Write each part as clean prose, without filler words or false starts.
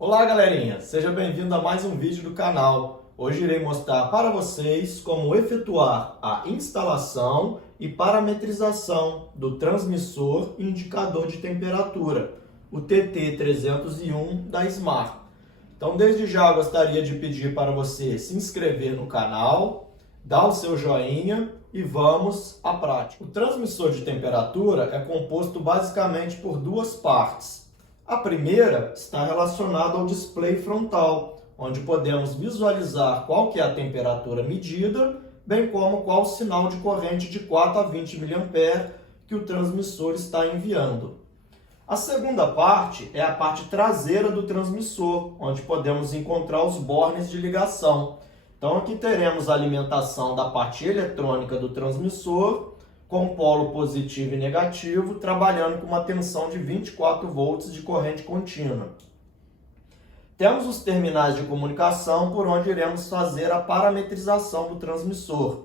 Olá galerinha, seja bem-vindo a mais um vídeo do canal. Hoje irei mostrar para vocês como efetuar a instalação e parametrização do transmissor e indicador de temperatura, o TT301 da Smart. Então desde já gostaria de pedir para você se inscrever no canal, dar o seu joinha e vamos à prática. O transmissor de temperatura é composto basicamente por duas partes. A primeira está relacionada ao display frontal, onde podemos visualizar qual que é a temperatura medida, bem como qual o sinal de corrente de 4 a 20 mA que o transmissor está enviando. A segunda parte é a parte traseira do transmissor, onde podemos encontrar os bornes de ligação. Então aqui teremos a alimentação da parte eletrônica do transmissor, com polo positivo e negativo, trabalhando com uma tensão de 24 volts de corrente contínua. Temos os terminais de comunicação por onde iremos fazer a parametrização do transmissor.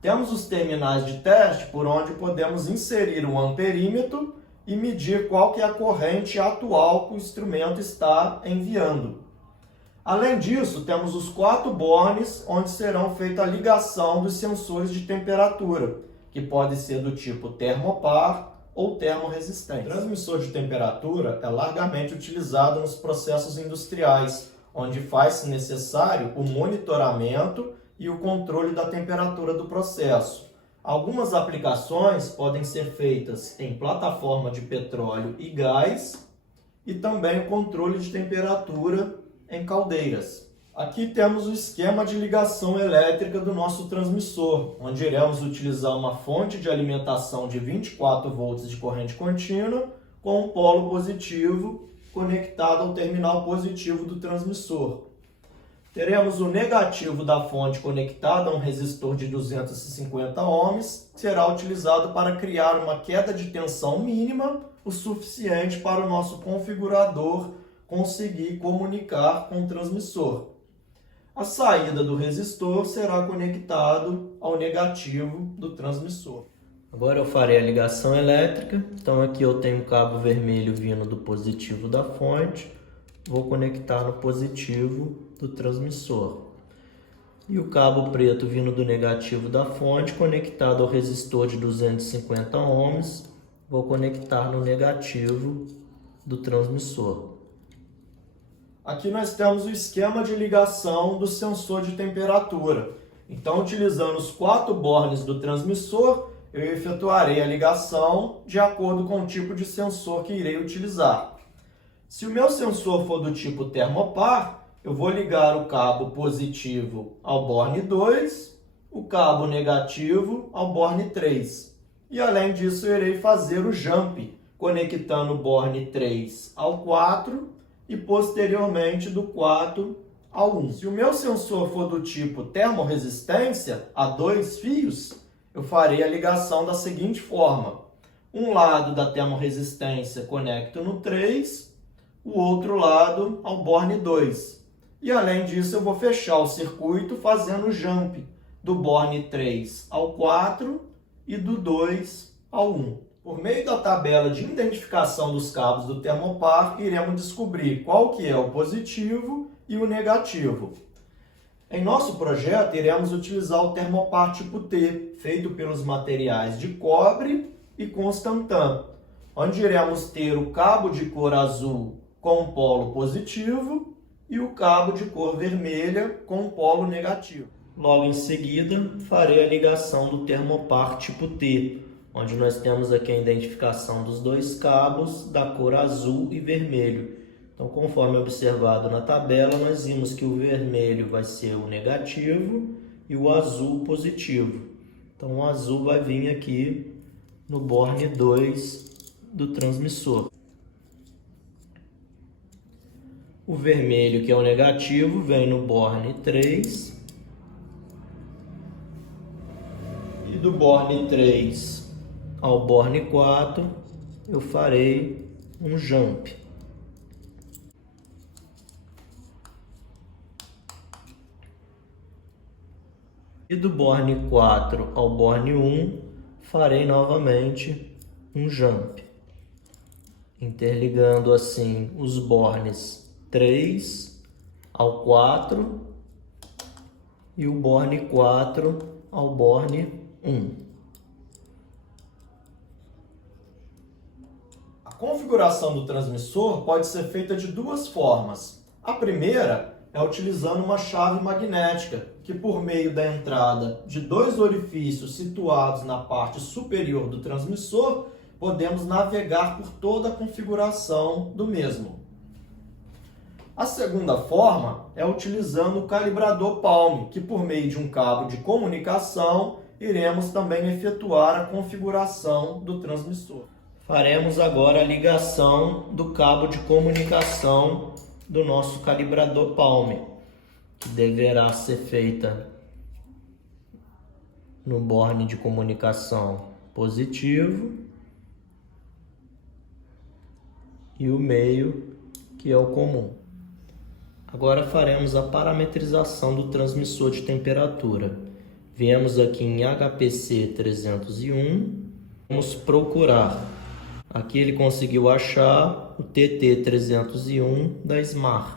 Temos os terminais de teste por onde podemos inserir um amperímetro e medir qual que é a corrente atual que o instrumento está enviando. Além disso, temos os 4 bornes onde serão feita a ligação dos sensores de temperatura, que pode ser do tipo termopar ou termorresistente. O transmissor de temperatura é largamente utilizado nos processos industriais, onde faz-se necessário o monitoramento e o controle da temperatura do processo. Algumas aplicações podem ser feitas em plataforma de petróleo e gás e também o controle de temperatura em caldeiras. Aqui temos o esquema de ligação elétrica do nosso transmissor, onde iremos utilizar uma fonte de alimentação de 24 volts de corrente contínua com um polo positivo conectado ao terminal positivo do transmissor. Teremos o negativo da fonte conectado a um resistor de 250 ohms, que será utilizado para criar uma queda de tensão mínima, o suficiente para o nosso configurador conseguir comunicar com o transmissor. A saída do resistor será conectado ao negativo do transmissor. Agora eu farei a ligação elétrica. Então aqui eu tenho um cabo vermelho vindo do positivo da fonte. Vou conectar no positivo do transmissor. E o cabo preto vindo do negativo da fonte, conectado ao resistor de 250 ohms. Vou conectar no negativo do transmissor. Aqui nós temos o esquema de ligação do sensor de temperatura. Então, utilizando os 4 bornes do transmissor, eu efetuarei a ligação de acordo com o tipo de sensor que irei utilizar. Se o meu sensor for do tipo termopar, eu vou ligar o cabo positivo ao borne 2, o cabo negativo ao borne 3. E além disso, eu irei fazer o jump, conectando o borne 3 ao 4 e posteriormente do 4 ao 1. Se o meu sensor for do tipo termorresistência, a 2 fios, eu farei a ligação da seguinte forma. Um lado da termorresistência conecto no 3, o outro lado ao borne 2. E além disso, eu vou fechar o circuito fazendo o jump do borne 3 ao 4 e do 2 ao 1. Por meio da tabela de identificação dos cabos do termopar, iremos descobrir qual que é o positivo e o negativo. Em nosso projeto, iremos utilizar o termopar tipo T, feito pelos materiais de cobre e constantan, onde iremos ter o cabo de cor azul com polo positivo e o cabo de cor vermelha com polo negativo. Logo em seguida, farei a ligação do termopar tipo T, onde nós temos aqui a identificação dos 2 cabos da cor azul e vermelho. Então, conforme observado na tabela, nós vimos que o vermelho vai ser o negativo e o azul o positivo. Então, o azul vai vir aqui no borne 2 do transmissor. O vermelho, que é o negativo, vem no borne 3. E do borne 3 ao borne 4, eu farei um jump. E do borne 4 ao borne 1, farei novamente um jump. interligando assim os bornes 3 ao 4 e o borne 4 ao borne 1. A configuração do transmissor pode ser feita de duas formas. A primeira é utilizando uma chave magnética, que por meio da entrada de dois orifícios situados na parte superior do transmissor, podemos navegar por toda a configuração do mesmo. A segunda forma é utilizando o calibrador Palm, que por meio de um cabo de comunicação, iremos também efetuar a configuração do transmissor. Faremos agora a ligação do cabo de comunicação do nosso calibrador Palm, que deverá ser feita no borne de comunicação positivo e o meio, que é o comum. Agora faremos a parametrização do transmissor de temperatura. Viemos aqui em HPC 301, vamos procurar. Aqui ele conseguiu achar o TT301 da Smart.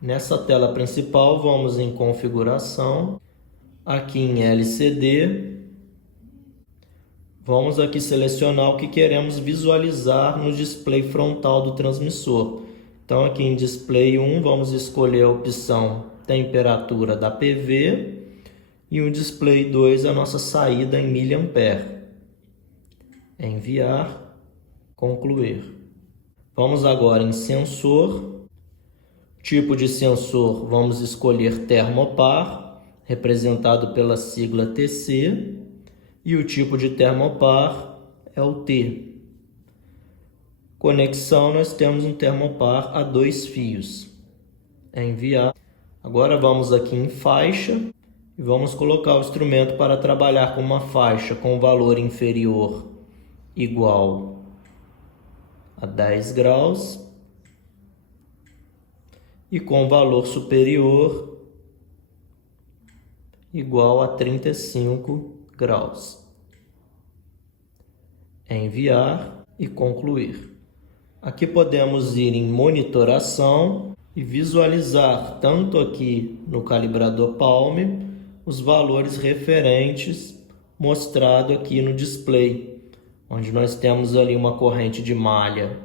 Nessa tela principal, vamos em configuração. Aqui em LCD, vamos aqui selecionar o que queremos visualizar no display frontal do transmissor. Então aqui em display 1, vamos escolher a opção temperatura da PV e o display 2, a nossa saída em mA. Enviar, concluir. Vamos agora em sensor. Tipo de sensor, vamos escolher termopar, representado pela sigla TC, e o tipo de termopar é o T. Conexão, nós temos um termopar a 2 fios. Enviar. Agora vamos aqui em faixa e vamos colocar o instrumento para trabalhar com uma faixa com valor inferior igual a 10 graus e com valor superior igual a 35 graus. Enviar e concluir. Aqui podemos ir em monitoração e visualizar tanto aqui no calibrador Palm os valores referentes mostrado aqui no display, onde nós temos ali uma corrente de malha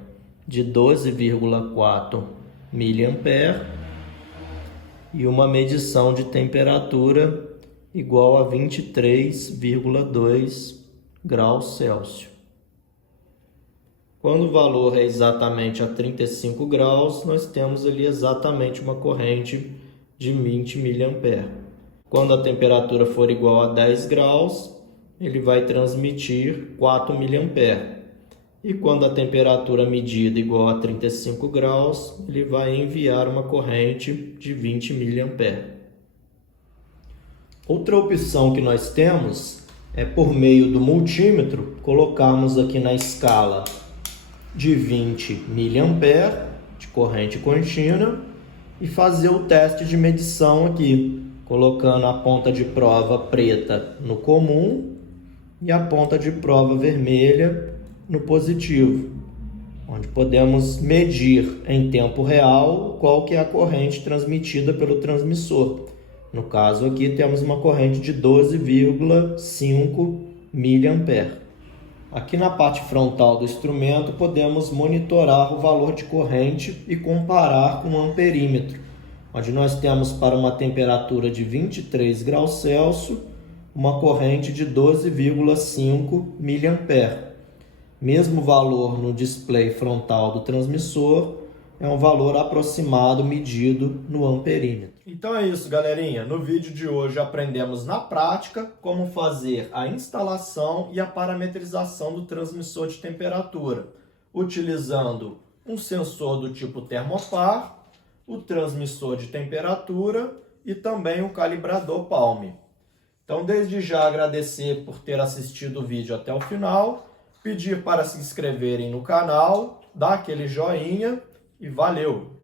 de 12,4 mA e uma medição de temperatura igual a 23,2 graus Celsius. Quando o valor é exatamente a 35 graus, nós temos ali exatamente uma corrente de 20 mA. Quando a temperatura for igual a 10 graus, ele vai transmitir 4 mA. E quando a temperatura medida igual a 35 graus, ele vai enviar uma corrente de 20 mA. Outra opção que nós temos é por meio do multímetro, colocarmos aqui na escala de 20 mA de corrente contínua e fazer o teste de medição aqui, colocando a ponta de prova preta no comum e a ponta de prova vermelha no positivo, onde podemos medir em tempo real qual que é a corrente transmitida pelo transmissor. No caso aqui temos uma corrente de 12,5 mA. Aqui na parte frontal do instrumento podemos monitorar o valor de corrente e comparar com o amperímetro, onde nós temos para uma temperatura de 23 graus Celsius uma corrente de 12,5 mA. Mesmo valor no display frontal do transmissor, é um valor aproximado medido no amperímetro. Então é isso, galerinha. No vídeo de hoje aprendemos na prática como fazer a instalação e a parametrização do transmissor de temperatura, utilizando um sensor do tipo termopar, o transmissor de temperatura e também o calibrador Palm. Então, desde já agradecer por ter assistido o vídeo até o final, pedir para se inscreverem no canal, dar aquele joinha e valeu!